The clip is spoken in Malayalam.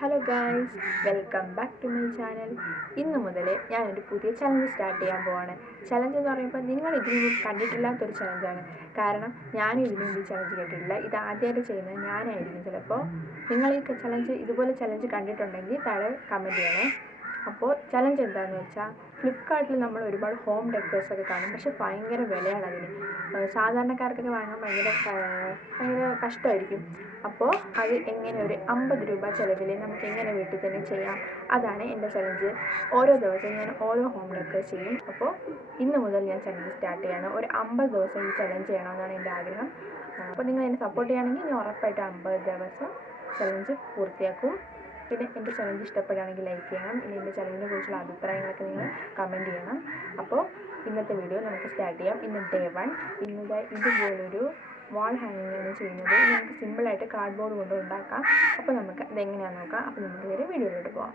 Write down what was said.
Hello guys, welcome back to my channel. ഇന്ന് മുതൽ ഞാനൊരു പുതിയ ചലഞ്ച് സ്റ്റാർട്ട് ചെയ്യാൻ പോവാണ്. ചലഞ്ച് എന്ന് പറയുമ്പോൾ നിങ്ങൾ ഇതിനു മുമ്പ് കണ്ടിട്ടില്ലാത്തൊരു ചലഞ്ചാണ്. കാരണം ഞാനും ഇതിനു മുമ്പ് ഈ ചലഞ്ച് കേട്ടിട്ടില്ല. ഇത് ആദ്യമായിട്ട് ചെയ്യുന്നത് ഞാനായിരിക്കും. ചിലപ്പോൾ നിങ്ങൾ ഈ ചലഞ്ച് ഇതുപോലെ ചലഞ്ച് കണ്ടിട്ടുണ്ടെങ്കിൽ താഴെ കമൻറ്റ് ചെയ്യണേ. അപ്പോൾ ചലഞ്ച് എന്താണെന്ന് വെച്ചാൽ, ഫ്ലിപ്കാർട്ടിൽ നമ്മൾ ഒരുപാട് ഹോം ഡെക്കേഴ്സൊക്കെ കാണും, പക്ഷെ ഭയങ്കര വിലയാണ് അതിന്. സാധാരണക്കാർക്കൊക്കെ വാങ്ങാൻ ഭയങ്കര കഷ്ടമായിരിക്കും. അപ്പോൾ അത് എങ്ങനെ ഒരു 50 രൂപ ചിലവിൽ നമുക്ക് എങ്ങനെ വീട്ടിൽ തന്നെ ചെയ്യാം, അതാണ് എൻ്റെ ചലഞ്ച്. ഓരോ ദിവസവും ഞാൻ ഓരോ ഹോം ഡെക്കേഴ്സ് ചെയ്യും. അപ്പോൾ ഇന്ന് മുതൽ ഞാൻ ചലഞ്ച് സ്റ്റാർട്ട് ചെയ്യണം. ഒരു 50 ദിവസം ഈ ചലഞ്ച് ചെയ്യണമെന്നാണ് എൻ്റെ ആഗ്രഹം. അപ്പോൾ നിങ്ങൾ എന്നെ സപ്പോർട്ട് ചെയ്യുകയാണെങ്കിൽ ഞാൻ ഉറപ്പായിട്ട് 50 ദിവസം ചലഞ്ച് പൂർത്തിയാക്കും. പിന്നെ എൻ്റെ ചലഞ്ച് ഇഷ്ടപ്പെടുകയാണെങ്കിൽ ലൈക്ക് ചെയ്യണം. പിന്നെ എൻ്റെ ചലഞ്ചിനെ കുറിച്ചുള്ള അഭിപ്രായങ്ങളൊക്കെ നിങ്ങൾ കമൻറ്റ് ചെയ്യണം. അപ്പോൾ ഇന്നത്തെ വീഡിയോ നമുക്ക് സ്റ്റാർട്ട് ചെയ്യാം. ഇന്ന് ഡേ 1. ഇന്നത് ഇതുപോലൊരു വാൾ ഹാങ്ങിങ് ആണ് ചെയ്യുന്നത്. ഇത് നമുക്ക് സിമ്പിളായിട്ട് കാർഡ്ബോർഡ് കൊണ്ട് ഉണ്ടാക്കാം. അപ്പോൾ നമുക്ക് ഇതെങ്ങനെയാണെന്ന് നോക്കാം. അപ്പോൾ നമുക്ക് നേരെ വീഡിയോയിലോട്ട് പോകാം.